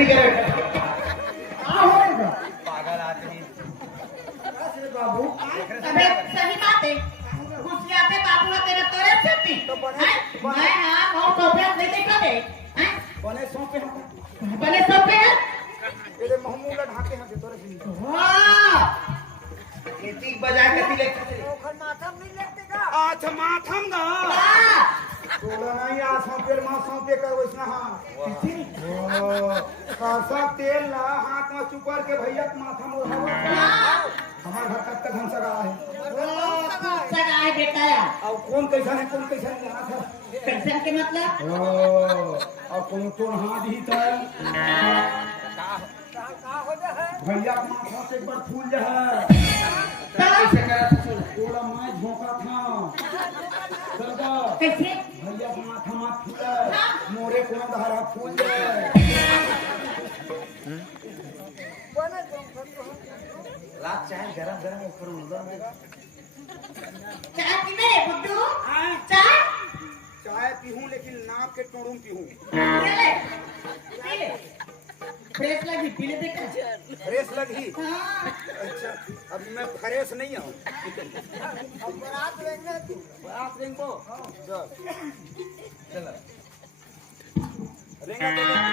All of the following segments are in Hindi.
जल्दी करे पागल आदमी बाबू अबे सही बात है घुसिया पे बाबू तेरा तोरे छुट्टी मैं हां वो टोपे नहीं देखा दे हैं बने सौंपे हम बने टोपे है तेरे महमूला ढाके हैं तोरे से वाह खेती बजा के ले ओखर माथम नहीं लेते का अच्छा माथम गा तोला नहीं आ सौंपे मां सौंपे कर वैसना हां कासा तेल ला हाथ में चुपर के भैया के माथा में उठावा हमार घर कब तक हम सगा है सगा है बेटा अब कौन कैसा है कौन कैसा नहीं जाना था कैसे के मतलब अब कौन कौन हाथ ही था भैया के माथा से एक बार फूल जा है कैसे करा तोला मैं झोंका था सरदा कैसे भैया के माथा मत फूला मोरे कोना धारा फूल जाए रात चाय गरम ऊपर उल्दा चाय पीने बुड्ढू चाय चाय पीहूं लेकिन नाक के टोड़ूं पीहूं पी ले फ्रेश लगी पी ले देखा फ्रेश लगी हां अच्छा अब मैं फ्रेश नहीं हूं अब बारात लेंगे को चलो रेंगा नहीं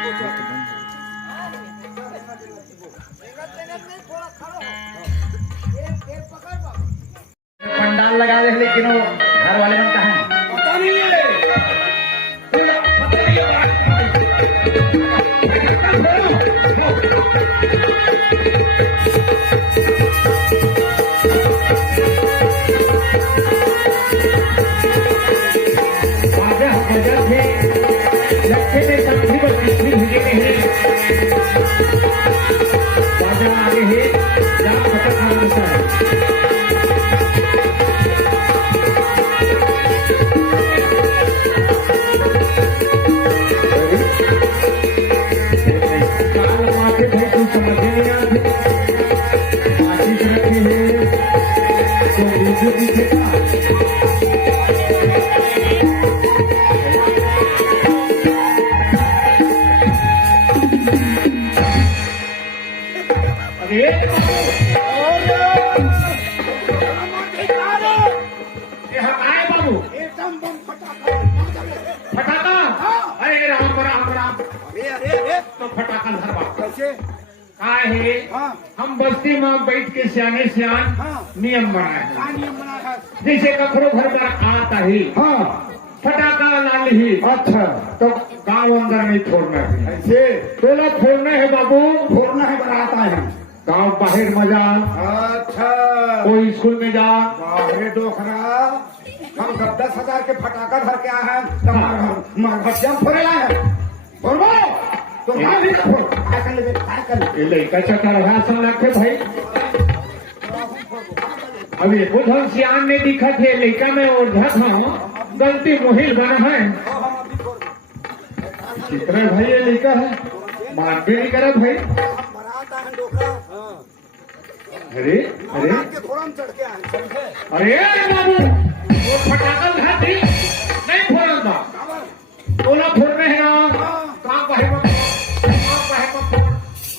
थोड़ा खड़ो एक पकड़ बा पंडाल लगा दे लेकिन वो घर वाले में कहा पता नहीं हम बस्ती में बैठ के सियाने सियान नियम बनाए नियम बना है जैसे कपड़ों घर में आता ही फटाका लाल ही अच्छा तो गाँव अंदर नहीं छोड़ना है ऐसे टोला फोड़ना है बाबू फोड़ना है बनाता है गाँव बाहर में जा अच्छा कोई स्कूल में जा बाहरे डोखरा हम 10,000 के फटाका धर के आए हैं मार फोड़ेला है फोड़ो तो यहाँ भी फोड़ काय कर ले लड़का चक्कर है सब रखे भाई अभी खुद हम सियान में दिखा थे लड़का में ओढ़ा था गलती मोहिल बना है कितने भाई ये लड़का है मानते नहीं करा भाई बनाता है डोखरा अरे अरे थोड़ा हम चढ़ के आए समझे अरे बाबू वो फटाका उठा दी नहीं फोड़ा था टोला फोड़ने है ना काम कहे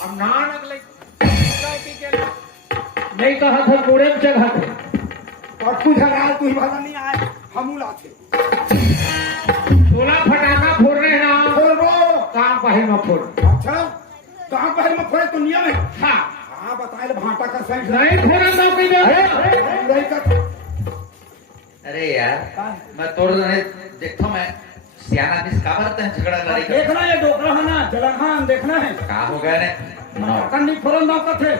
अब नानक नहीं कहा था कूड़े में चढ़ा थे और तू झगड़ा तू ही भाला नहीं आए हम लाते टोला फटाका फोड़ रहे हैं ना फोड़ो काम कहे में फोड़ अच्छा कहाँ पर में फोड़े तो नियम है हाँ हाँ बताए भाटा का सही नहीं फोड़ा ना कोई अरे यार मैं तोड़ देखता मैं सियाना आदमी का करते हैं झगड़ा लड़ाई देखना ये डोकरा है ना जलखान देखना है का हो गया ने मटन नहीं फोड़न ना कथे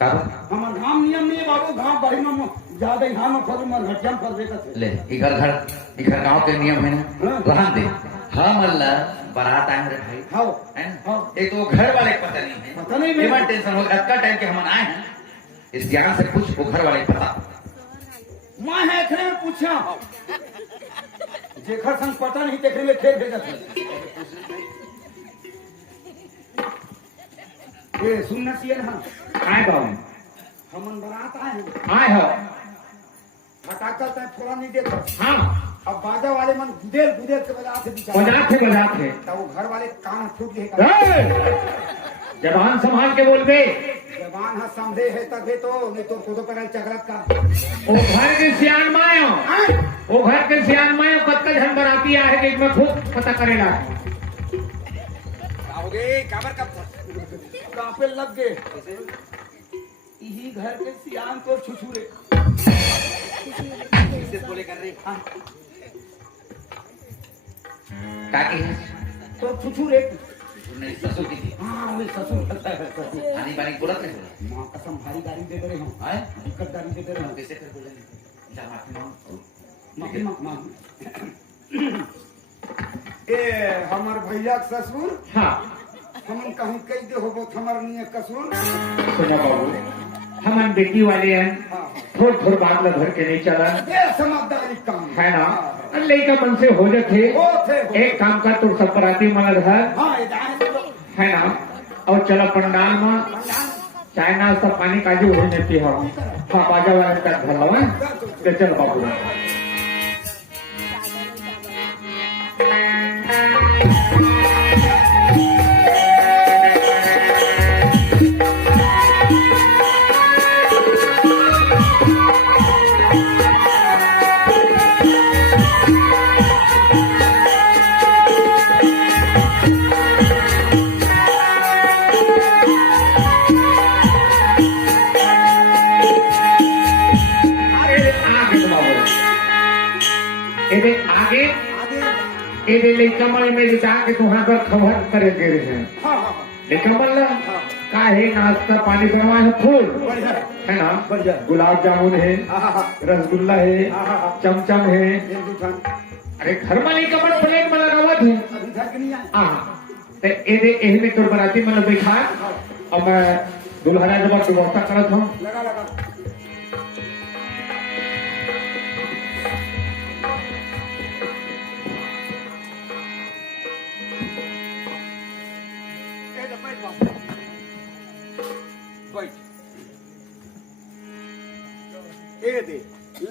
का हमार गांव नियम नहीं है बाबू गांव बड़ी में ज्यादा यहाँ में फोड़ मर घटम कर दे कथे ले इधर गांव के नियम है ना रहन दे हम अल्लाह बारात आए रे भाई हाँ हैं एक तो घर वाले को पता नहीं है पता नहीं मेरा टेंशन हो इतना टाइम के हम आए हैं इस जगह से कुछ वो घर वाले पता माँ है थे पूछा जेखर संग पता नहीं देखने में खेल भेजा था ये सुनना चाहिए ना आए गाँव हमन बारात आए आए हो फटाका तय फोड़ा नहीं देता हाँ अब बाजा वाले मन गुदेल गुदेल के बजा से बिचारा मजाक थे मजाक थे। तो वो घर वाले कान फूट गए जबान संभाल के बोल बे। जवान है समझे है तबे तो नहीं तो खुद पर चकरत का वो घर के सियान मायो, वो घर के सियान मायो कत्ल झन बराती है कि मैं खूब पता करेला। हो गए काबर कब कहाँ पे लग गए यही घर के सियान को छुछुरे बोले कर रहे काकी है तो छुछुरे नहीं ससुर की थी। हाँ वही ससुर करता है ससुर पानी पानी बोला नहीं बोला माँ कसम भारी गाड़ी दे रहे हूँ आए दिक्कत गाड़ी दे रहे हूँ कैसे कर बोले जा माफी मांगो माफी मांग ए हमार भैया के ससुर हाँ हम कहूँ कई दे हो हमार नहीं कसूर सुना बाबू, हमन बेटी वाले हैं, थोड़ थोड़ बात ला घर के नहीं चला ये समझदारी काम है ना। लड़का मन से हो जाते होते एक काम कर तू सब बराती मन घर हाँ ये जाने दो है ना, और चला पंडाल में चाय नाश्ता पानी काजू होने पी हो। हाँ बाजा वाले का घर हुआ तो चल बाबू। आगे ये कमल में जाके तुहां पर खबर करे दे रहे हैं। हाँ हाँ कमल का है नाश्ता पानी बनवा है फूल बढ़िया है ना, बढ़िया गुलाब जामुन है, हाँ रसगुल्ला है, चमचम है। अरे घर वाले कमल प्लेट में लगावा थे अभी घर के नहीं आए हाँ तो ये में तोर बराती मतलब बैठा और मैं दुल्हरा जब व्यवस्था करत हूँ। लगा लगा दे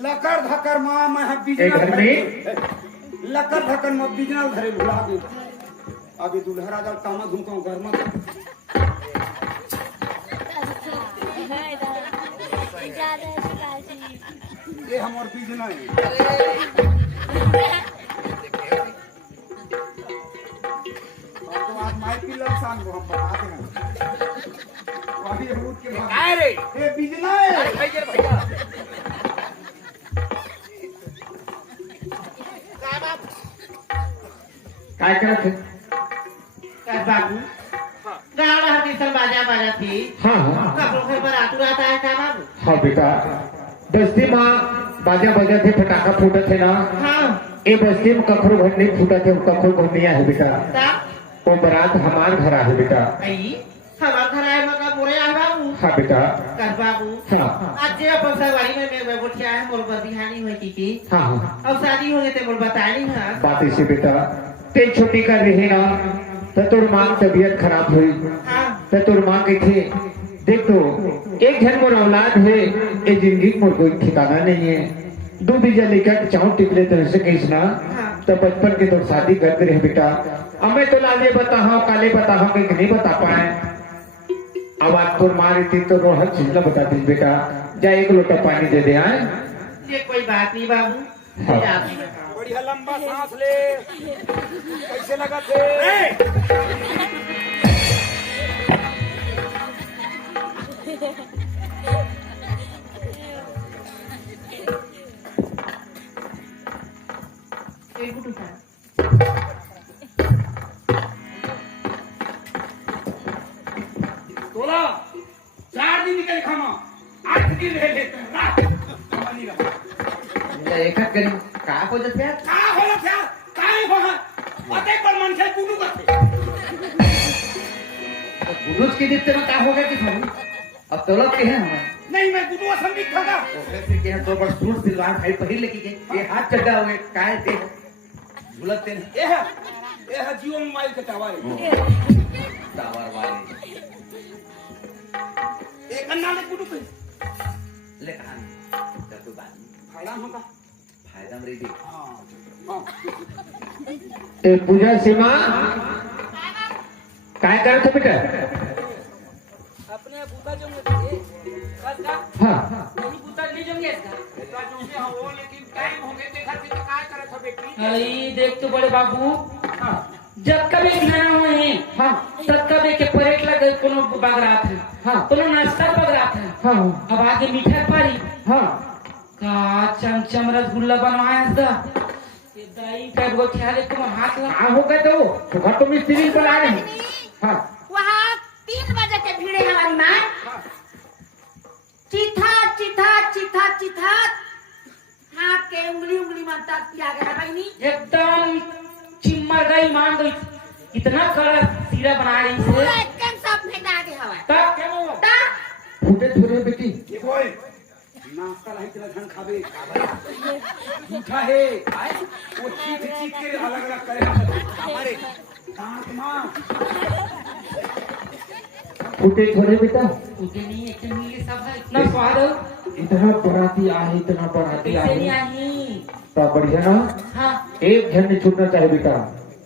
लकर धकर माँ मैं बिजनल घर में लकर धकर माँ बिजनल घरे भुला दे अभी दुल्हरा जब तामा घूमका घर में ये हमार बिजनल तो आज माई की लक्षण को हम बता देंगे अभी रूट के अरे ये बिजनल भैया काय करत है? कर बाबू गाँव हर किसल बाजा बाजा थी हाँ हाँ कपड़ों घर पर आतू आता है क्या बाबू हाँ बेटा, बस्ती माँ बाजा बजा थे फटाका फूटा थे ना। हाँ ये बस्ती में कखरू घर नहीं फूटा थे, कखरू घर नहीं है बेटा। तब वो बारात हमार घर है बेटा। आई हमार घर आए मका बोरे आ बाबू हाँ बेटा कर बाबू हाँ आज जे अपन सवारी में मैं बैठिया है मोर पर बिहानी हुई की हाँ हाँ अब शादी हो गई ते मोर बताई नहीं है बात इसी बेटा, ते छुट्टी कर रही ना तो तोर माँ की तबीयत खराब हुई हाँ तो तोर माँ कही थी देख तो एक जन मोर औलाद है, ये जिंदगी मोर कोई ठिकाना नहीं है, दो बीजा लेकर चाहूँ टिकले तो ऐसे कहीं ना तो बचपन के तो शादी करते रहे बेटा। अब मैं तो लाले बता हूँ काले बता हूँ कि नहीं बता पाए। अब आज तोर माँ रहती तो हर चीज ना बता दी बेटा, जा एक लोटा पानी दे दे आए। ये कोई बात नहीं बाबू हाँ। ये आप ही बताओ। बढ़िया लंबा सांस ले कैसे लगा थे एक गुट उठा तोला 4 दिन निकल खाना 8 दिन रह लेते हैं रात नहीं रहा एक करी का हो जाते यार का होला था काय होला अते पर मन से कुडू करते गुरुज के दित्ते में का हो गया कि हम अब दौलत के हैं हमें नहीं मैं कुडू असंदी खागा तो कैसे के हैं तो बस सूट सिलवार भाई पहले लेके गए ये हाथ चढ़ा हुए काय दे झुलते नहीं ये है जियो मोबाइल के टावर टावर वाले एक अन्ना ले कुडू पे ले कहां जब कोई बात नहीं फायदा होगा फायदा मेरी हां ए पूजा सीमा काय करत हो बेटा? अपने बूता जो मुझे बस का हाँ नहीं बूता नहीं जो मुझे बेटा जो से हो लेकिन टाइम हो गए देखा कि तो काय करत हो बेटी? आई देख तो बड़े बाबू जब कभी खाना हुए हाँ तब कभी के परेट लगे कोनो बगरात है हाँ कोनो नाश्ता बगरात है हाँ अब आगे मीठा पारी हाँ का चमचम रसगुल्ला बनवाया था ये दही का वो ख्याल को हाथ लगा हाँ हो गए तो घर तो मिस्त्री बुला रहे हैं। हाँ वहाँ 3 बजे के भीड़े हमारी माँ चिथा चिथा चिथा चिथा हाथ के उंगली उंगली में तक पिया गया बहनी। एकदम चिमर गई मान गई इतना कड़ा सीरा बना रही पूरा से एकदम सब फेंका दे हवा तब क्या हुआ? ता फूटे थोड़े बेटी ये कोई नाश्ता नहीं तेरा धन खावे झूठा है आए वो चीख चीख के अलग अलग करे हमारे दांत मां फूटे थोड़े बेटा उसे नहीं एक मिली सब है इतना स्वाद हो इतना पराती आहे इतना पराती कैसे नहीं आहे आई तो बढ़िया ना हाँ एक जन नहीं छूटना चाहिए बेटा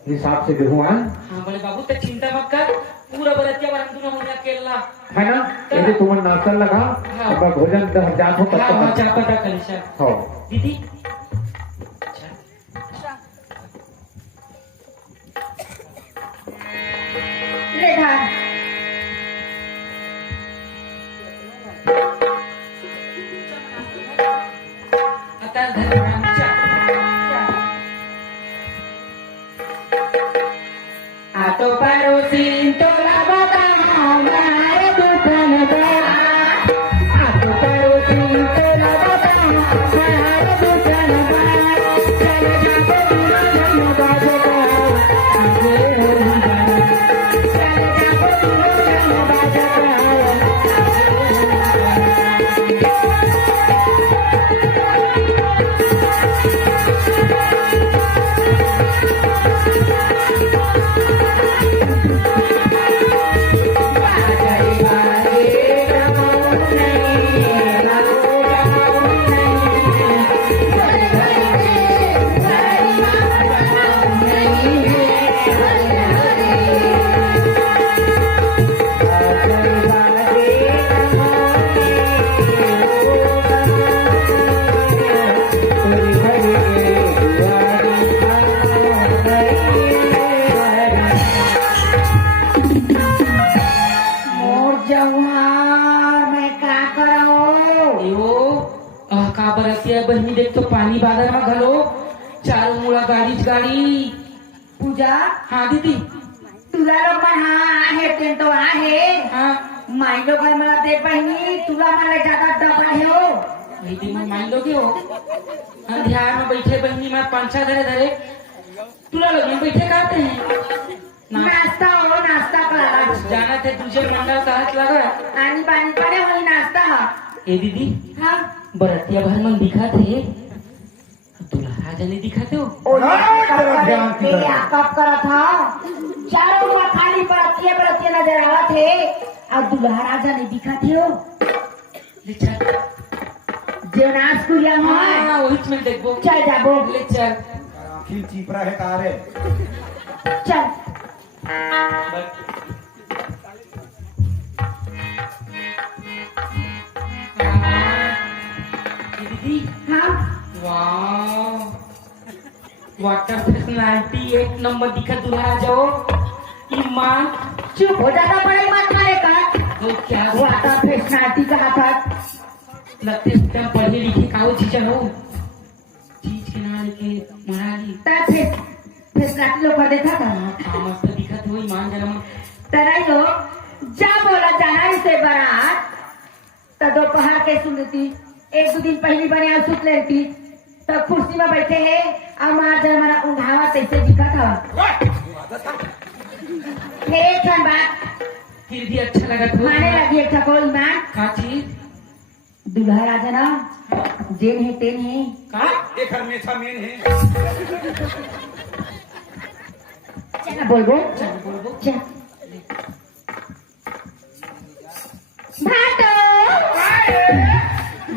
हिसाब से देखो हाँ हाँ बड़े बाबू तो चिंता मत कर पूरा बरतिया बरम तू होने अकेला है ना यदि तुम्हारा नाश्ता लगा हाँ। तो भोजन दह जात हो हाँ हाँ तब चाहता था कलिशा हो दीदी ले धार आता धर्म आतो परोसीन तोला बता हमारे दुकान पर आतो परोसीन तोला बता हमारे दुकान पर चले जाते दुकान बाजू का आगे हो चले जाते दुकान बाजू मोर जवान मैं का करो एहो का बरतिया बहनी देख तो पानी बादल में घलो चारों मुड़ा गाड़ी पूजा हाँ दीदी तुला लोग पण हाँ आहे ते तो आहे हाँ माई लोग मला दे बहिणी तुला मला ज्यादा डब आहे हो वही दिन में मान लोगे हो अंधियार में बैठे बहनी में पंछा धरे धरे तुला लोग में बैठे कहते हैं नाश्ता हो नाश्ता करा जाना थे तुझे मंगल का हाथ लगा आणि पाणी पडे होई नाश्ता ए दीदी हाँ बरतिया भर मन दिखाते दूल्हा राजा ने दिखाते हो कब करा था चारों ओर खाली बरतिया नजर आवा थे और दूल्हा राजा ने दिखाते हो ले चल जो नाच कुरिया है हाँ वही में देखो चल जाबो ले चल आखिर चीपरा है तारे चल दीदी हाँ वाह वाटर पर्सनालिटी एक नंबर दिखा दूल्हा जाओ ईमान चुप हो जाता बड़े मत मारे का तो क्या वो आता फेसनाटी का हाथ लगते एकदम पढ़े लिखे कागज चीज हो चीज के ना लेके महारानी ता फेसनाटी लोग देखा था हाँ मस्त दिखा तो ईमान जन्म तरा यो जा बोला जाना से बारात तो दोपहर के सुनती 1-2 दिन पहली बने आ सुत लेती तो कुर्सी में बैठे है और मार जन मना उंघावा तैसे दिखा था फिर एक ठन बात फिर भी अच्छा लगा तो माने लगी एक ठको ईमान का चीज दूल्हा राजा ना जेन है तेन है का एक हमेशा मेन है चल बोल बोल चल बोल बोल चल भाटो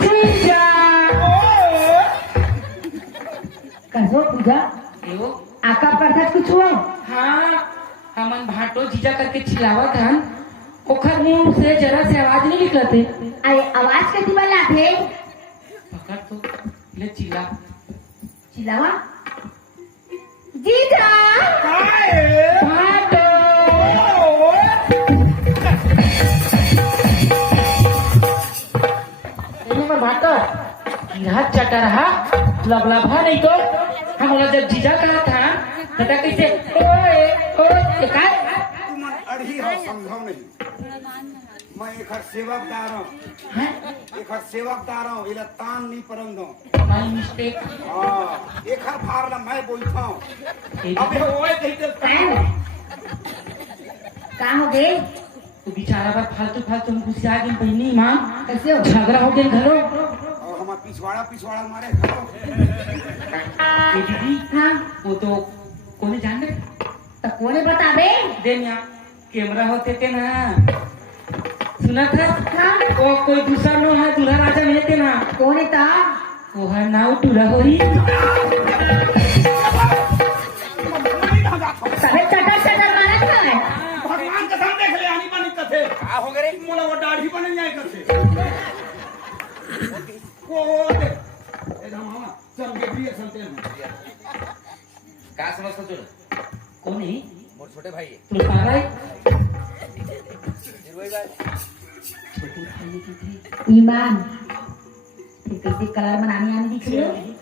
गुंजा कसो पूजा एगो आका प्रसाद कुछ हुआ हाँ हमन भाटो जीजा करके चिल्लावत हन ओखर मुंह से जरा से आवाज नहीं निकलते। अरे आवाज के दिवा लागे पकड़ तो ले चिल्ला चिल्लावा जीजा भाटो नंबर भाटो यहाँ चटा रहा लबलबा नहीं तो हम लोग जब जीजा कहा था पता कैसे ओए ओए काय तुम अड़ी हो समझो नहीं मैं एक सेवकदार हूँ एक सेवकदार हूँ इला तान नहीं परम दो माय मिस्टेक हाँ एक फारला मैं बैठा हूँ अबे ओए कहते कहाँ हो गए तो बेचारा बार फालतू फालतू हम घुसिया गए बहनी माँ कैसे हो झगड़ा हो गया घरों और हमारा पिछवाड़ा मारे ये दीदी हाँ वो तो कोने जान रहे तो कोने बताबे देन यहाँ कैमरा होते थे ना सुना था हाँ वो कोई दूसरा लोग है दूल्हा राजा में थे ना कोने था वो है नाव टूरा हो ही सबे चटर चटर मारा था भगवान कसम देख ले आनी बनी कथे का हो गरे मोला वो दाढ़ी बन जाए कथे को दे एकदम हम चल के भी चलते हैं का समझता तुला कौन है मोर छोटे भाई है तुम पागल है निर्भय भाई छोटी भाई की थी ईमान फिर कैसे कलर बनाने आने दिख रही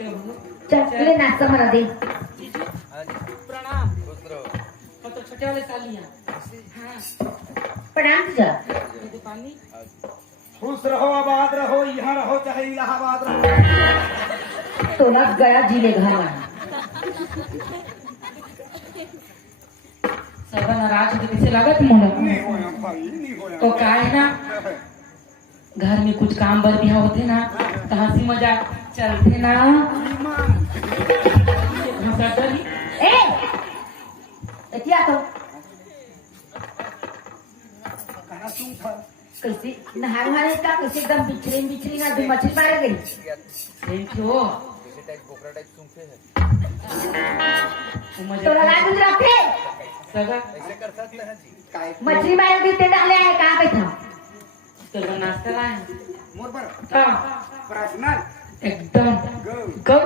हो चल ले नाश्ता बना दे हां जी प्रणाम खुश रहो तो छोटे वाले सालियां हाँ प्रणाम जा ये दुकानी खुश रहो आबाद रहो यहाँ रहो चाहे इलाहाबाद रहो तो लग गया जिले घर वाला सब नाराज होके कैसे लागत मोला नहीं होया भाई नहीं होया तो का है ना घर में कुछ काम बर बिहा होते ना तो हंसी मजाक चलते ना हंसा डरी ए एतिया तो कहा तुम था कैसे नहा नहाने का कैसे एकदम बिछड़ी ना दो मछली मार गई देखो जैसे टाइप कोकरा टाइप सूंघते हैं वो तो मजा लगा दूध रखे सगा ऐसे कर सकते हैं जी काय मछली मार के ते डाले है कहाँ बैठा तो नाश्ता लाए मोर पर हाँ, पर्सनल एकदम गो गो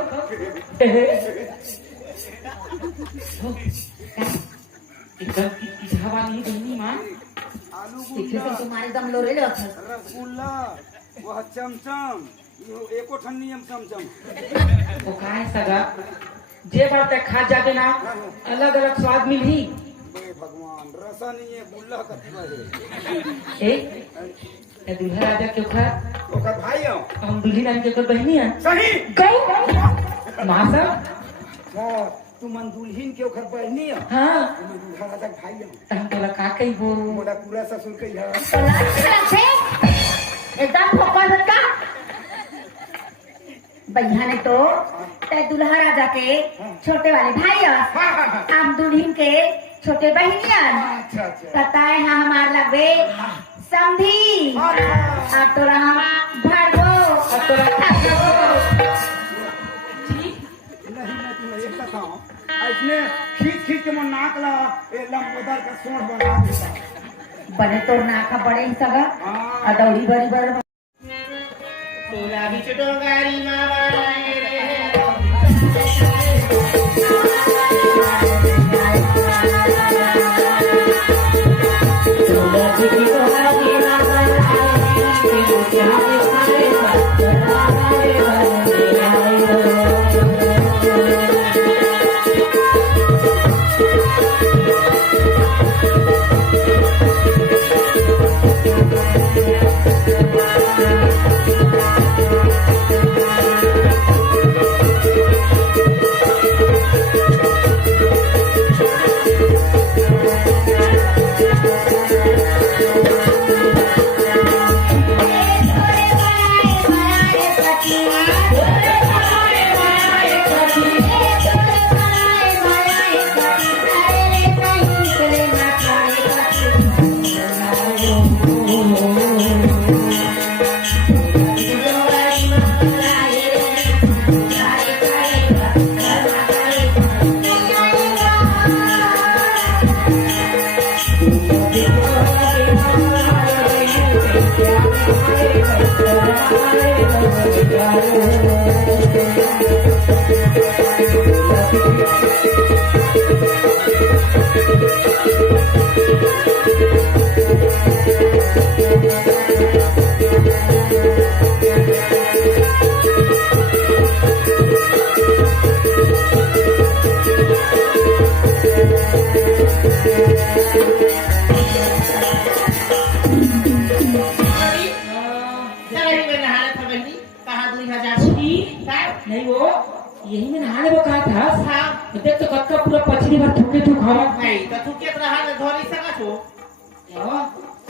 एकदम की हवा नहीं बहनी माँ आलू देखिए गुंडा तो तुम्हारे दम लो रे लो रसगुल्ला वह चमचम यो एको ठन्नी हम चमचम वो का है सगा जे बात है खा जाके ना अलग अलग स्वाद मिली बे भगवान रसा नहीं है बुल्ला कथुआ है ए दूल्हा राजा के ओखर ओकर भाई हो हम दूल्ही रानी के ओखर बहनी है सही गौ माँ सब हाँ, तू मन दुल्हीन के ओकर बहनी हो हाँ मैं दूल्हा राजा के भाई हो तो हम तोला का कही हो मोला पूरा ससुर कही है तो लग एकदम फोकस का भैया ने तो ते दुल्हा राजा के छोटे वाले भाई हम दुल्हीन के छोटे बहनियन अच्छा अच्छा बताए हाँ हमार लगे समझी अब तो रहा भागो अब तो नहीं मैं तुम्हें एक कथा हूँ इसने खींच के मन नाक ला ए लंबोदर का सोंठ बना देता बने तो नाका बड़े ही सगा हाँ अदौड़ी बड़ी बड़ी तोला भी छोटो गाड़ी मारा Thank you. नहीं वो यही में नहाने वो कहा था देख तो कक्का पूरा पछली बार थूके तू खावा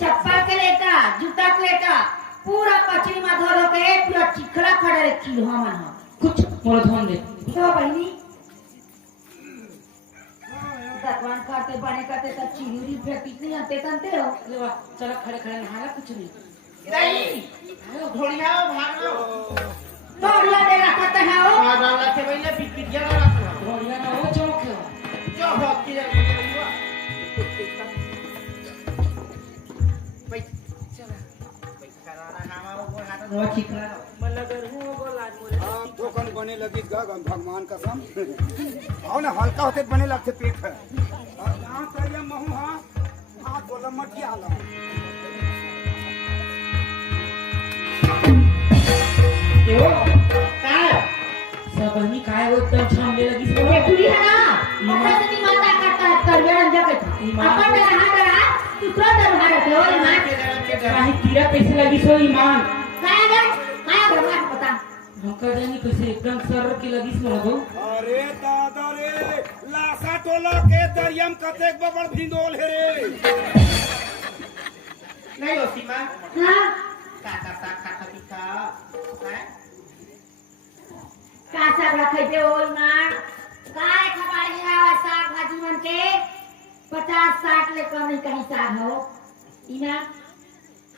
चप्पल के लेटा जूता के लेटा पूरा पचड़ी में धो धो के पूरा चिखला खड़े रे किलो हमन कुछ मोला धोन दे तो बहनी भगवान करते बने करते तब चिड़ियों फेंकी नहीं आते तंते हो ले वा चला खड़े खड़े नहाना कुछ नहीं तो अल्लाह दे रखा है हो बढ़िया ना हो चौक है हम ठोकन बने लगी गगन भगवान कसम आओ ना हल्का होते बने लगते पेट है यहाँ चाहिए महू हाँ बोला मटिया आलम सबनी काय वो एकदम छामने लगी से ये पूरी है ना अपना से माता करता है कर बेरन जगत अपन में रहा तू तो डर भारत हो ईमान काहे तीरा कैसे लगी सो ईमान काय भगवान पता हमका जानी कैसे एकदम सर की लगी से मगो अरे दादा रे लासा टोला के दरियम कतेक बबड़ भिंडोल है रे नहीं हो सीमा हां काका खाता पिका का साग रखे पे ओ ईमान काय खबारी है साग भाजी मन के 50-60 ले कम नहीं कहीं साग हो ईमान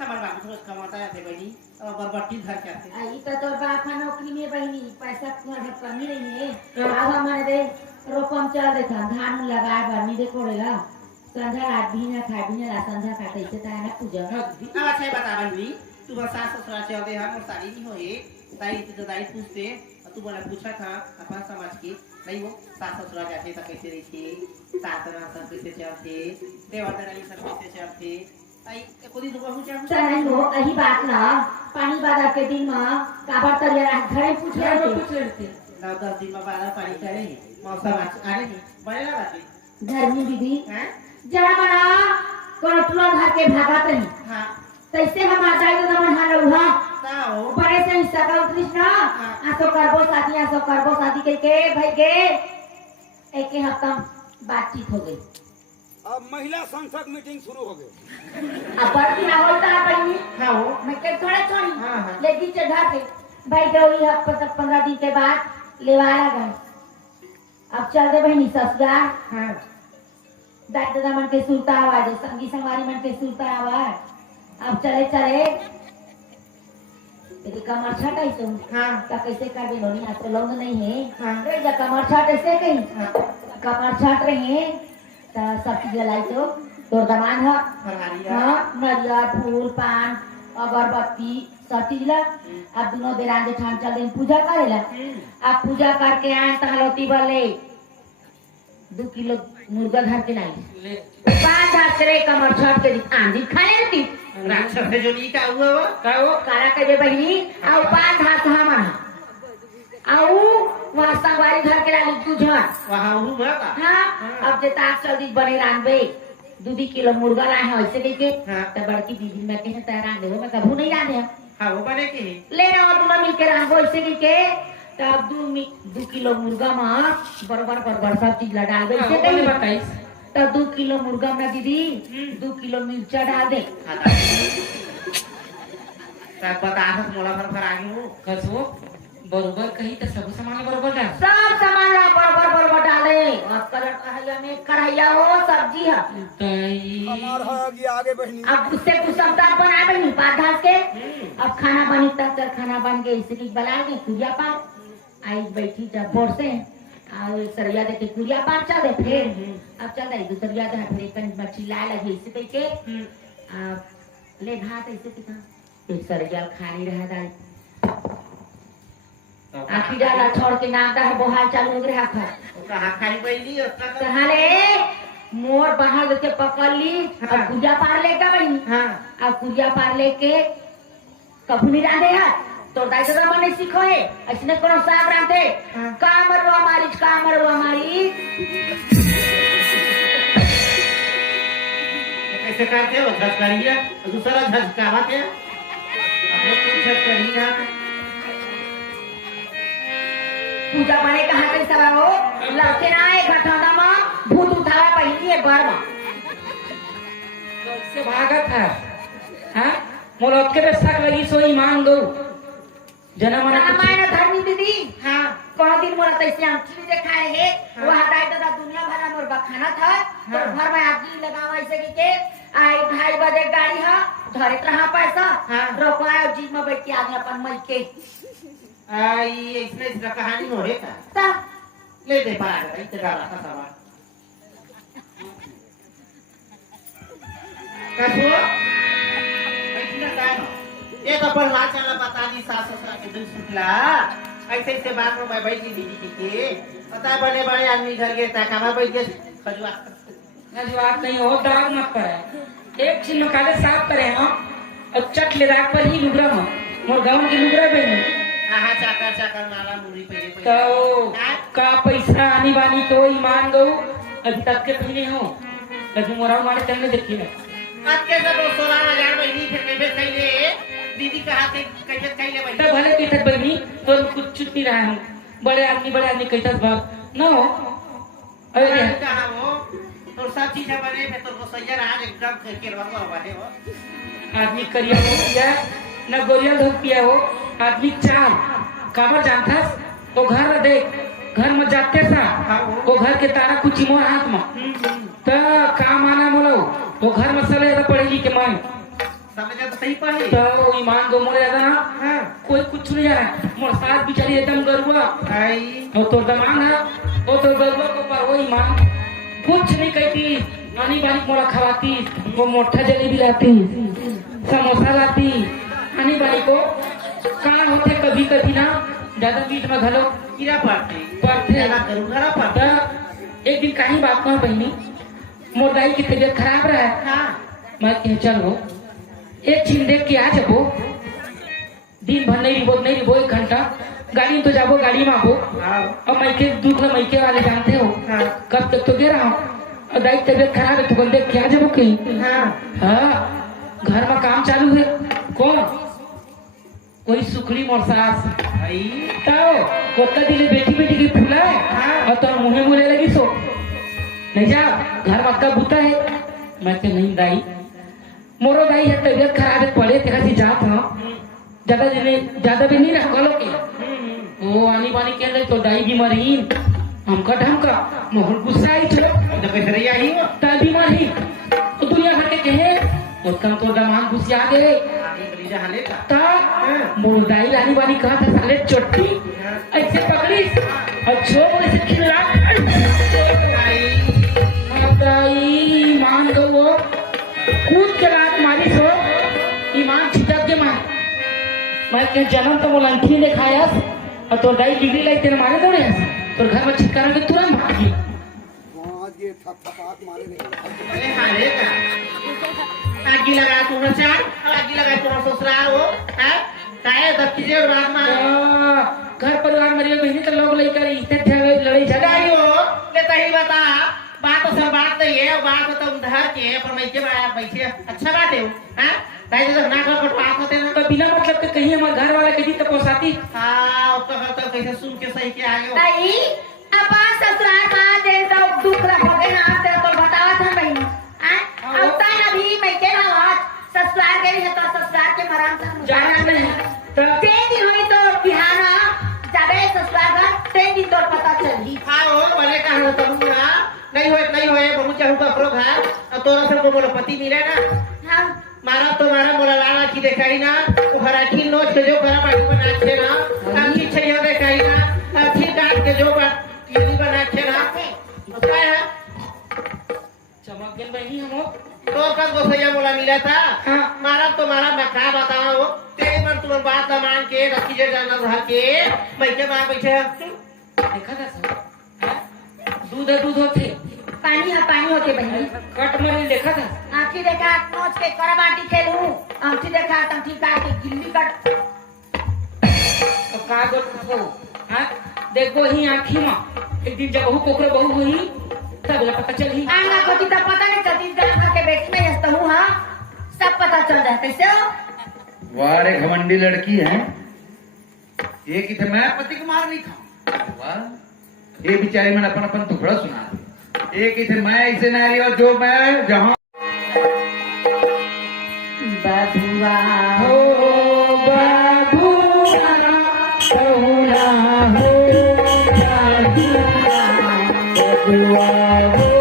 हमारे बाबू रोज कमाता है बहनी और बरबट्टी घर के आते आई तो बापा नौकरी में बहनी पैसा घर कमी नहीं है अब हमारे दे रोपम चल देता धान लगाए बरनी दे कोड़ेला संध्या रात भी ना खाए भी ना संध्या काटे से ताया ना पूजा अच्छा ये बता बहनी तू बस सास ससुरा चलते हम और साड़ी नहीं होए ताई तो दाई पूछते तू बोला पूछा था अपन समाज की नहीं वो सास ससुरा जाते तो कैसे रहते सासरा सब कैसे चलते देवदरानी सब कैसे चलते आई कोई तो बहुत चाहूं नहीं हो अही बात ना पानी बादल के दिन में काबर तरिया घरे पूछ रहे थे 9-10 दिन में बादल पानी करे मौसम आने नहीं बनेला बाकी धर्मी दीदी हैं जरा बना कोनो तुरंत घर के भागा नहीं हां तैसे हम आ जाए तो मन हाल हुआ ताओ बड़े से सकल कृष्ण आसो करबो शादी के भाई के एक ही हफ्ता बातचीत हो गई अब महिला संसद मीटिंग शुरू हो गई अब बड़ी ना होता है बहनी हां हो मैं के थोड़े छोड़ी हाँ, हाँ। लेकिन चढ़ा के भाई गई हफ्ता 15 दिन के बाद लेवाया गए अब चल दे बहनी ससुराल हां दादा मन के सुरता आवाज संगी संगवारी मन के सुरता आवाज अब चले तेरी कमर छट ऐसे हां का कैसे कर दे लोनी आज तो लौंग नहीं है हाँ। रे जा कमर छट ऐसे कहीं कमर छट रहे तो सब चीज लाई तो तोर दमान है फरहारिया हाँ नरियल फूल पान अगरबत्ती सब चीज ला अब दोनों देरान जेठान चल दिन पूजा करेला अब पूजा करके आए तहलोती बोले 2 किलो मुर्गा घर के लाई ले 5 हाथ रे कमर छट के आंधी खाए थी राक्षस है जो नी का हुआ वो का वो कारा के बहनी और 5 हाथ हमन आऊ वहां संगवारी घर के लाई तू झड़ वहां हूं का हाँ अब जे ताक चल दी बने रानबे 2 किलो मुर्गा लाए हैं ऐसे लेके हाँ। तो बड़की दीदी मैं कहे तैयार दे मैं कभू नहीं रांधे हां वो बने के ले रहा और दोनों मिलके रांधो ऐसे लेके तो अब 2 किलो मुर्गा में बराबर सब चीज डाल दे ऐसे कहीं कहीं बताइस तो 2 किलो मुर्गा में दीदी 2 किलो मिर्चा डाल दे तब बता दो मोला फर आगे हूं कसो बरोबर कहीं तो सब सामान बरोबर डाल सब सामान बराबर डाले और कलर कढ़ाइया में कढ़ाइया हो सब्जी है तई हमार होगी आगे बहनी अब उससे कुछ सब्दार बना बनी पात घास के अब खाना बनी तक खाना बन गए इसे की बना के पूजा पाठ आई बैठी जब बोर से और सरिया दे के पूजा पाठ चल दे फिर अब चल रही दूसरिया दे फिर एक मच्छी लाए लगी इसे कह के ले भात ऐसे कितना एक सरिया खानी रहा दाल आखी डाला छोड़ के नाता है बोहार चालू रे हाथ कहा खाई बैली उसका कहाले मोर बाहर से पकड़ ली और पूजा पार लेकर बनी हाँ और पूजा पार लेके कभी नहीं राधे है तो दाई दादा मने सीखो है ऐसने कोनो साग राधे का मरवा मारी कैसे करते हो झटकारिया दूसरा झटकावा के अपने कुछ झटकरी ना पूजा बने कहा कैसा हो लड़के ना है घटाना मां भूत उठावा पहली है बार मां से भागत है हाँ मोलत के बेसाक लगी सो ईमान दो जन्म रामायण धर्मी दीदी हाँ कौन दिन मोरा तैसे आंखी दिखाए है वो हटाई दादा दुनिया भर मोर बखाना था तो घर में आगी लगावा ऐसे के आई 2:30 बजे गाड़ी है धरे रहा पैसा रोकवाए जीप में बैठ के आगे अपन मई के आई इसमें कहानी हो है का ले दे पार है इतना डाला था सामान कसो इतना काय ये तो पर ला चला बता दी सास ससुर के दिल सुखला ऐसे ऐसे बात में मैं बैठ गई दीदी के पता है बड़े बड़े आदमी घर के ताका बैठ के खजवा जवाब नहीं हो दाग मत करे एक चीज निकाले साफ करे हम और चट ले रात पर ही लुगरा में मोर गांव के लुगरा बहन हाँ चाकर नाला मुरी पे तो का पैसा आनी बानी तो ईमान दो अभी तक के भी नहीं हो लेकिन मोरा मारे चलने देखिए आज के सब 16,000 महीने फिर कैसे कैले दीदी का हाथ कैसे कैले भाई तब भले कहते बनी तो कुछ छुट नहीं रहा हूँ बड़े आदमी कहता भाग न हो अरे कहा वो तो सब चीज बने में तो सैया आज एकदम करके रहो बाटे हो आदमी करिया हो पिया न गोरिया धो पिया हो आदमी चाल काबर जानता वो घर देख घर में जाते सा वो घर के तारा कुछ मोर हाथ में तो काम आना बोलो वो घर में चले जाता पड़ेगी के मांग समझ तो सही पड़े तो ईमान दो मोरे जाता ना कोई कुछ नहीं जाना मोर साथ बिचारी एकदम गरुआ आई और तो दमान है वो तो गरुआ को पर वो ईमान कुछ नहीं कहती आनी बानी मोला खवाती वो मोटा जलेबी लाती समोसा लाती आनी बानी को कान होते कभी कभी ना ज्यादा बीच में घलो कीड़ा पड़ते पड़ते ना करूंगा पड़ता एक दिन कहीं बात कहा बहनी मोर दाई की तबीयत खराब रहा हाँ मैं कह चलो एक चीज देख के आ जाबो दिन भर नहीं रिबो 1 घंटा गाड़ी तो जाबो गाड़ी में आबो और मैके दूध मैके वाले जानते हो कब तक तो गे रहा हूँ और दाई तबीयत खराब है तो देख के आ जाबो कहीं हाँ घर में काम चालू है कौन कोई सुखड़ी मोर सास आई ताओ कोता दिले बेटी की फूला और तो मुहे मुले लगी सो नहीं जा घर में का बूता है मैं तो नहीं दाई मोरो दाई है तबीयत खराब है पड़े तेरा सी जात हाँ ज्यादा भी नहीं रहा कलो के वो आनी बानी के अंदर तो दाई बीमारी हमका ढमका मोहन गुस्सा आई चलो तो कैसे रही आई हो ता बीमारी तो दुनिया भर के कहे उसका तो दमान घुस आ गए हाले का ता मोर दाई रानी बानी कहा था साले चोटी ऐसे पकड़ी और छोड़ ऐसे खिला दाई मान दो वो कूद के रात मारी सो ईमान छिटक के मार मैं के जन्म तो मोलंठी दिखाया और तो दाई डिग्री लाई तेरे मारे दौड़े तो घर में छिटकारा के तुरंत भाग गई वहां ये थपथपात मारे रहे अरे हाले का आगी लगा तू चार आगी लगा तू ससुराल हो हैं काहे दक्की जे रात में घर परिवार मरिए बहनी तो लोग लेकर इतने ढेर लड़ाई झगड़ा आई हो ले तही बता बात तो सब बात नहीं है बात तो उधर के पर मैं के बैठे अच्छा बात है हैं दाई तो ना कर बात होते ना तो बिना मतलब के कहीं हमारे घर वाला कहीं तो पोसाती हां तो कैसे सुन के सही के आ गए ताई अब ससुराल में दे तो दुख लगे ना तेरे को बतावा था बहनी अब ताई अभी मैं के आवाज ससुराल गई है तो ससुराल के मराम से जाना नहीं तो तेरी हुई तो बिहाना जाबे ससुराल घर तेरी तो पता चली हां हो बोले का हो तुम ना नहीं होए बहुत चाहू का करो घर और तोरा से को बोलो पति मिले ना हां मारा तो मारा बोला लाला की देखाई ना तो हराठी नोच के जो करा बाटी बना के ना हम की छरिया देखाई ना फिर काट के जो बात ये बना के ना तो क्या है चमक गई बहनी हम तो कब गोसैया बोला मिला था हाँ। मारा तो मारा मैं क्या बताऊं वो तेरे मन तुम्हारी बात ना मान के रखी जे जाना रह के मैं के बाहर बैठे हैं देखा था सब दूध होते पानी होके बहनी कट मरी देखा था आँखी देखा नोच के करबाटी खेलू आँखी देखा तंठी काट के गिल्ली कट तो का गो हां देखो ही आँखी में एक दिन जब बहू कोकरो बहू हुई तब ला पता चली आंगा को तो पता नहीं छत्तीसगढ़ के बेटी में हंसता हूँ हाँ सब पता चल जाए कैसे हो वाह रे घमंडी लड़की है ये कि मैं पति को मार नहीं खाऊं वाह ये बेचारी मैंने अपन टुकड़ा सुना दे एक ही मैं ऐसे ना लिया जो मैं जहां बबुआ हो बाबूआ सोना हो बाबूआ हो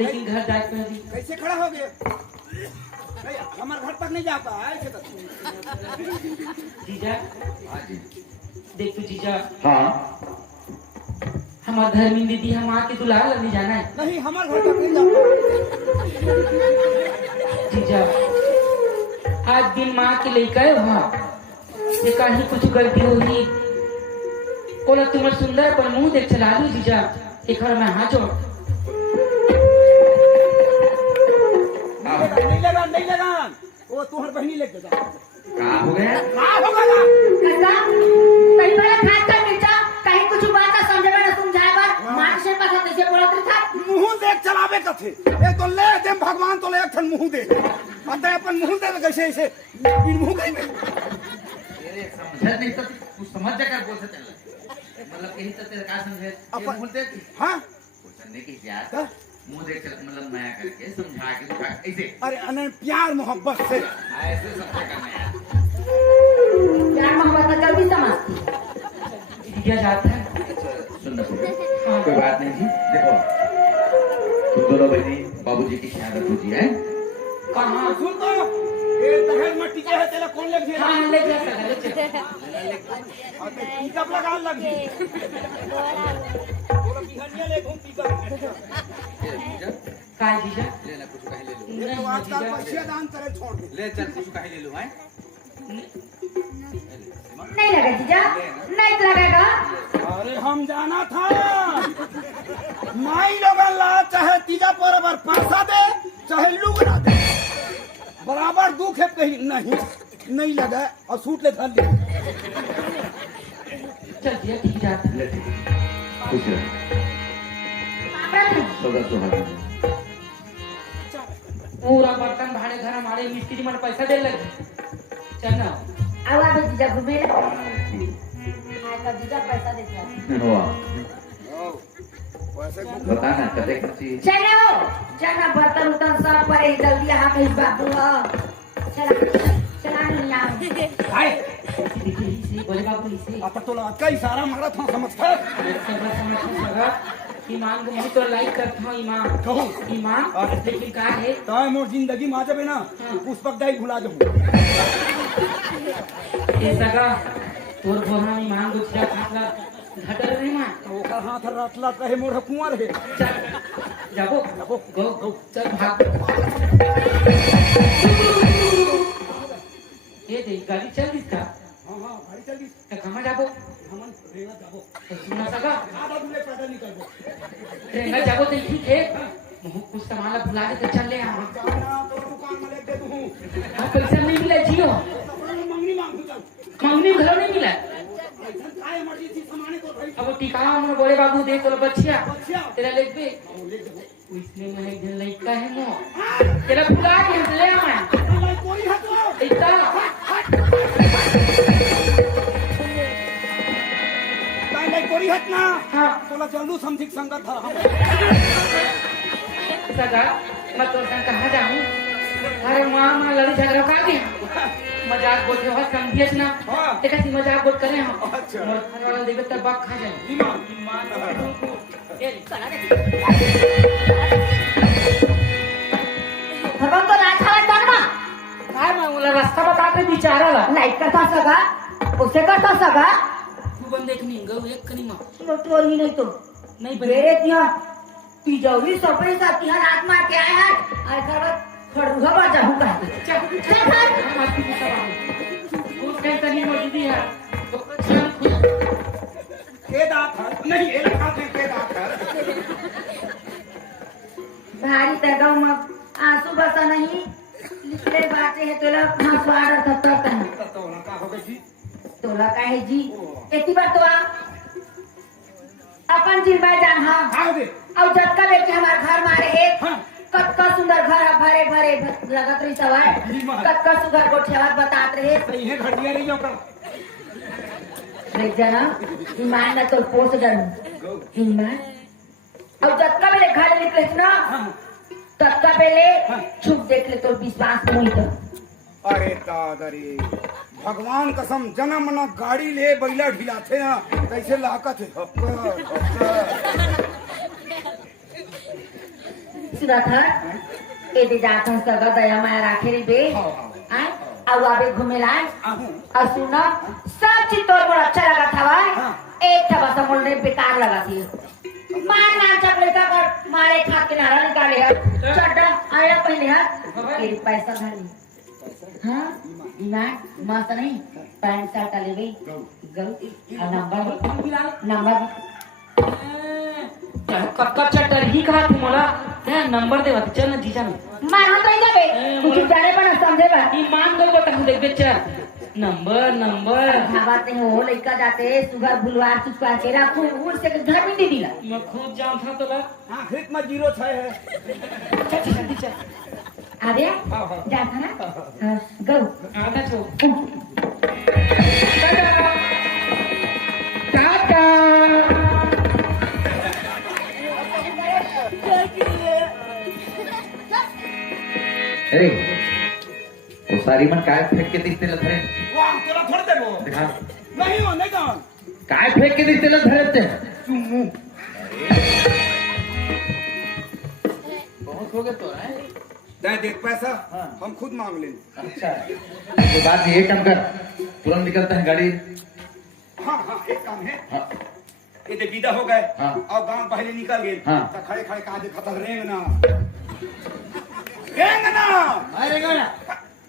लेकिन घर जाए पहली कैसे खड़ा हो गया भैया हमारे घर तक नहीं जाता है ऐसे तो जीजा हाँ जी देख तू जीजा हाँ हमार धर्मी दीदी हम आके दुल्हा लगने जाना है नहीं हमारे घर तक नहीं जाता जीजा आज दिन माँ के लेकर वहाँ ये कहीं कुछ गलती होगी बोला तुम्हारे सुंदर पर मुंह देख चला लू जीजा एक बार मैं हाथ जोड़ नहीं लगा वो तुम्हारी बहनी लेके जा कहाँ हो गया होगा ना कैसा कहीं बड़ा खास कर मिर्चा कहीं कुछ बात ना समझे ना समझाए बार मान से पता कैसे बोला था मुंह देख चलावे कथे एक तो ले दे भगवान तो ले एक ठन मुंह दे अतः अपन मुंह दे कैसे ऐसे मुंह कहीं में समझ नहीं तो कुछ समझ जाकर बोल सकते मतलब यही तो तेरे का समझे अपन- बोलते हाँ समझने की यार हाँ? मुंह देख कर मतलब माया करके समझा के दिखा ऐसे अरे अनन प्यार मोहब्बत से ऐसे समझा करना यार प्यार मोहब्बत का जल्दी समझती जीजा जाता है सुनना कोई बात नहीं जी देखो तुम दोनों बहनी बाबूजी की शहादत होती है कहाँ सुन तो ये दहेज मट्टी के है तेरा कौन लग गया हाँ ले जा ले जा पिकअप लगा लग बोला बिहानिया ले घूम पिकअप काय जीजा लेना कुछ कहे ले लो ये तो नहीं आजकल जीजा पैसे दान करे छोड़ दे ले चल कुछ कहे ले लो हैं नहीं लगा जीजा नहीं तो लगेगा अरे हम जाना था माई लोग ला चाहे तीजा बराबर पैसा दे चाहे लुगड़ा दे बराबर दुख है कहीं नहीं लगा और सूट ले धर ले चल जीजा ठीक जाता ले खुश रहो सदा सुहागन पूरा बर्तन भाड़े घर हमारे मिस्त्री मन पैसा दे लगे चल ना अब आप जीजा घूमे आज का जीजा पैसा देता हुआ बता ना कते खर्ची चलो जाना बर्तन उतन सब पड़े जल्दी यहाँ पे बाबू चला नहीं आओ हाय देखिए इसे बोले बाबू इसे अब तो लगा कई सारा मारा था समझता समझ लगा ईमान को मैं तो लाइक करता हूँ ईमान कहूँ ईमान लेकिन का है ताय मोर जिंदगी में आ जाबे ना पुष्पक दाई भुला जाबू ये सगा तोर बोला ईमान को क्या खाला घटर नहीं मान ओकर हाथ रटला रहे मोर कुआं रहे चल जाबो गो गो चल भाग ये देख गाड़ी चल इसका हां हां भाई चल तो कहाँ जाबो हमन रेवा जाबो तो सुना सगा आधा दूर पैदल निकलबो रेंगा जाबो तो ठीक है कुछ सामान भुला के तो चल ले आ जाना तो दुकान में ले दे दूं पैसा नहीं मिला जियो मंगनी मांग चल मंगनी घर नहीं मिला काय इमरजेंसी सामान को भाई अब टिकावा हमर बड़े बाबू दे तो बच्चिया बच्चिया तेरा लेग पे ले दे इसमें मैं एक दिन लड़का है मो तेरा भुला के ले आ भाई कोई हाथ लो इतना ताई कोई हाथ ना हाँ तोला जल्दू समझिक संगत था सगा मैं तो संग कहाँ जाऊँ अरे माँ लड़ी झगड़ा कर दिया मजाक बोलते हो समझिए ना एक ऐसी मजाक बोल करे हम अच्छा। और घर वाला देखे तब बात खा जाए ईमान भगवान तो ना छावत बनवा काय मैं बोला रास्ता बता के बिचारा ला लाइट करता सगा उसे करता सगा तू बंद देखनी गो एक कनी माँ तो ही नहीं तो नहीं बने मेरे तिया तिजौरी सपने सा तिहार रात मार के आए हैं आए कर खड़ूहा बाजा हूं कहते चल भाग हम आपकी भी सवाल कुछ कहीं तनी मौजूदी है तो चल खुद के दात है नहीं ये लखा थे के दात है भारी तगाव मग आंसू बसा नहीं लिखले बाटे है तोला हंसवाड़ थपड़ा कहीं तो ना का हो गई थी तोला काहे जी एती बार तो आ अपन जिम्मा जान हां आओ दे और झटका लेके हमार घर मारे है हाँ। कतका सुंदर घर है भरे भरे लगत रही सवार कतका सुंदर कोठियावत बतात रहे सही है घटिया रही कर देख जाना ईमान न तो पोस डर ईमान और जतका मेरे घर निकले ना ततका पहले छुप देख ले तो विश्वास नहीं तो अरे दादरी भगवान कसम जन्म न गाड़ी ले बैला ढिलाथे ना कैसे लाकत है सुना था ए दे जात हूं सगा दया माया राखे रे बे आ अब आबे घूमे लाए और सुना सब चीज तोर बड़ा अच्छा लगा था भाई एक था बस मोल रे बेकार लगा थी मार ना चकले का कर मारे खा के नारा निकाले है चड्डा आया पहले हाथ तेरी पैसा धारी हाँ ईमान मस्त नहीं पैंट शर्ट ले गई गल नंबर कक्का चट्टर ही कहा थी मोला क्या नंबर दे बात चल ना जीजा में मार हाथ नहीं जाबे कुछ जाने पर समझे बा ईमान गो बता हम देख चल नंबर भावत नहीं हो लड़का जाते सुगर भुलवार चुपका के रखो उड़ से घर में नहीं दिला मैं खुद जाऊं था तो बस आखिर में 06 है चल जल्दी चल आ गया जाता ना गो आधा छो टाटा अरे वो सारी मन काय फेंक के दिखते लग रहे वाह तेरा थोड़ दे वो दिखा नहीं हो नहीं जान काय फेंक के दिखते लग रहे चुम्मू बहुत हो गए तो है दे देख पैसा हम खुद मांग लेंगे अच्छा तो बात ये काम कर तुरंत निकलता है गाड़ी हाँ हाँ एक काम है हाँ ये तो विदा हो गए हाँ। और गांव पहले निकल गए हाँ। तो खड़े खड़े कहा देखा रेंगना रेंगना अरे गाना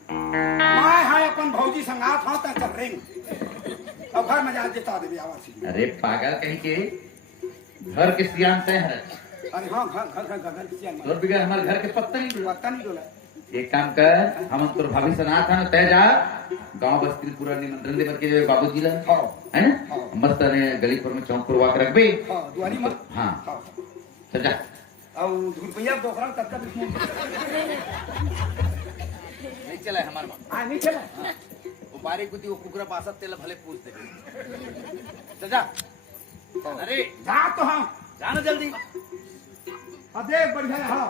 मैं हाय अपन भौजी संगात हाँ तक चल रेंग अब घर में जा देता दे आवाज अरे पागल कहीं के घर के सियान से है अरे हाँ घर किसी और बिगड़ हमारे घर के पत्ता नहीं डूबा। पता नहीं डोला एक काम कर हम तोर भाभी से ना था ना तय जा गांव बस्ती पूरा निमंत्रण दे करके बाबूजी ला हाँ है ना मस्त ने गली पर में चौक पर वाक रख बे हाँ दुआरी मत हाँ हाँ चल जा और रुपया दोकरा तक तक नहीं चला है हमारे आ नहीं चला वो बारी कुती वो कुकरा पासा तेल भले पूछते जा अरे जा तो हाँ जाना जल्दी अबे बढ़िया है हाँ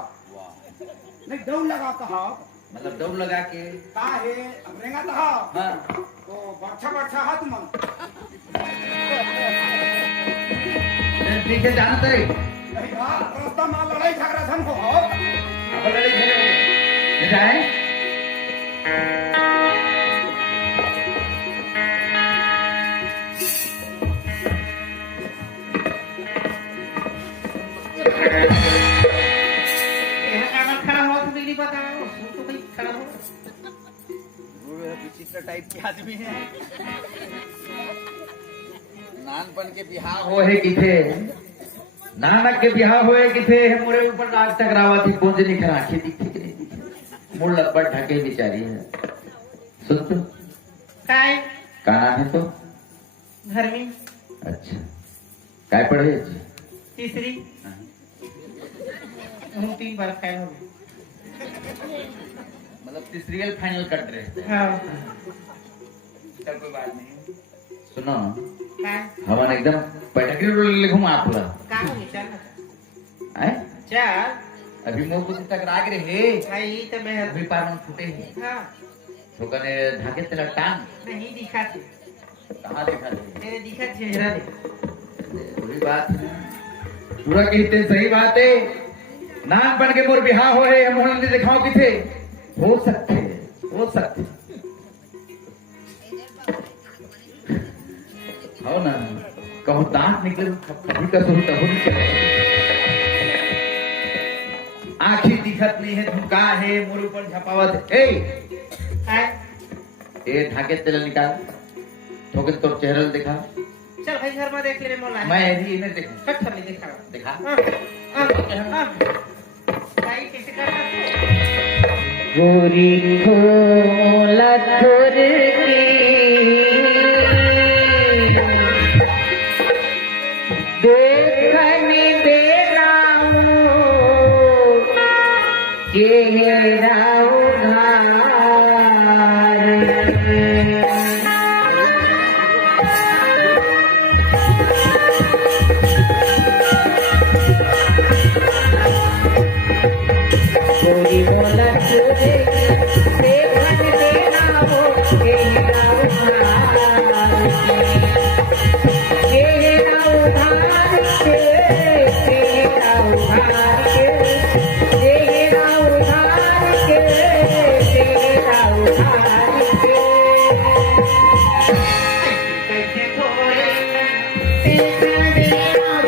नहीं दौड़ लगा तो हाँ मतलब दौड़ लगा के का है अब रेंगा तो हाँ हाँ तो बच्चा हाथ मन ठीक है जाना तेरे नहीं हम हो अब लड़े थे जाए खड़ा हुआ तो बिगड़ी बात है तो भाई खड़ा हो विचित्र टाइप के आदमी है नानपन के बिहार हो है किथे नानक के बिहार होए किथे मोरे ऊपर राज टकरावा थी कौन से निखर आंखें दिखती कि नहीं दिखती मुड़ लपट ढके बेचारी है सुन तो काय का नाम है तो घर में अच्छा काय पढ़े जी तीसरी हम 3 बार फाइल हो गए मतलब तीसरी फाइनल कर रहे थे हाँ चल कोई बात नहीं सुनो काय हवन एकदम पटकी लिखूं आपला का हो चल आए चल अभी मोर कुछ तक राग रहे भाई तो मैं अभी पार फुटे हैं हाँ तो कने ढाके तेरा टांग नहीं दिखा थे कहाँ दिखा दे मैंने दिखा चेहरा दे पूरी बात है पूरा कहते सही बात है नान बन के मोर बिहार हो है हम होने दिखाओ किथे हो सकते हो ना कहो दांत निकले कभी का सुन तब निकले आखिर दिखत नहीं है तुम का है मोर ऊपर झपावत ए काय ए ढाके तेल निकाल ठोके तो चेहरा दिखा चल भाई घर में देख ले मोला मैं यदि इन्हें देखूं कट नहीं देखा दिखा भाई कैसे करना तू गोरी खोला थोर के देखने दे राम चेहरा उधार गोरी मोला छोड़े देखन देना हो चेहरा उधार चेहरा उधार के चेहरा उधार के चेहरा उधार के चेहरा उधार के कैसे थोड़े देखन देना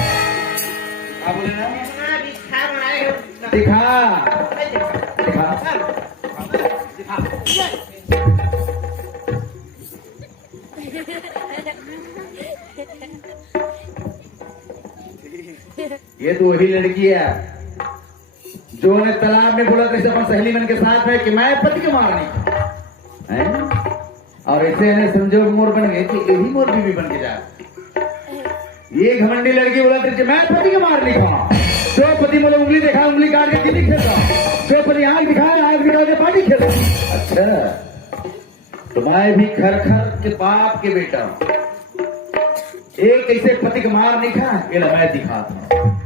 आप बोले ना इतना दिखा बनाए हो दिखा ये तो वही लड़की है जो ने तालाब में बोला कैसे अपन सहेली मन के साथ है कि मैं पति के मारनी है और ऐसे इन्हें संजोग मोर बन गए कि यही मोर बीवी बन के जा ये घमंडी लड़की बोला कि मैं पति के मारनी था जो पति मतलब उंगली देखा उंगली काट के किसी खेलता जो पति आग दिखाया आग दिखा के पानी खेलता अच्छा तो मैं भी खर खर के बाप के बेटा हूं एक ऐसे पति के मार नहीं खा ये मैं दिखा था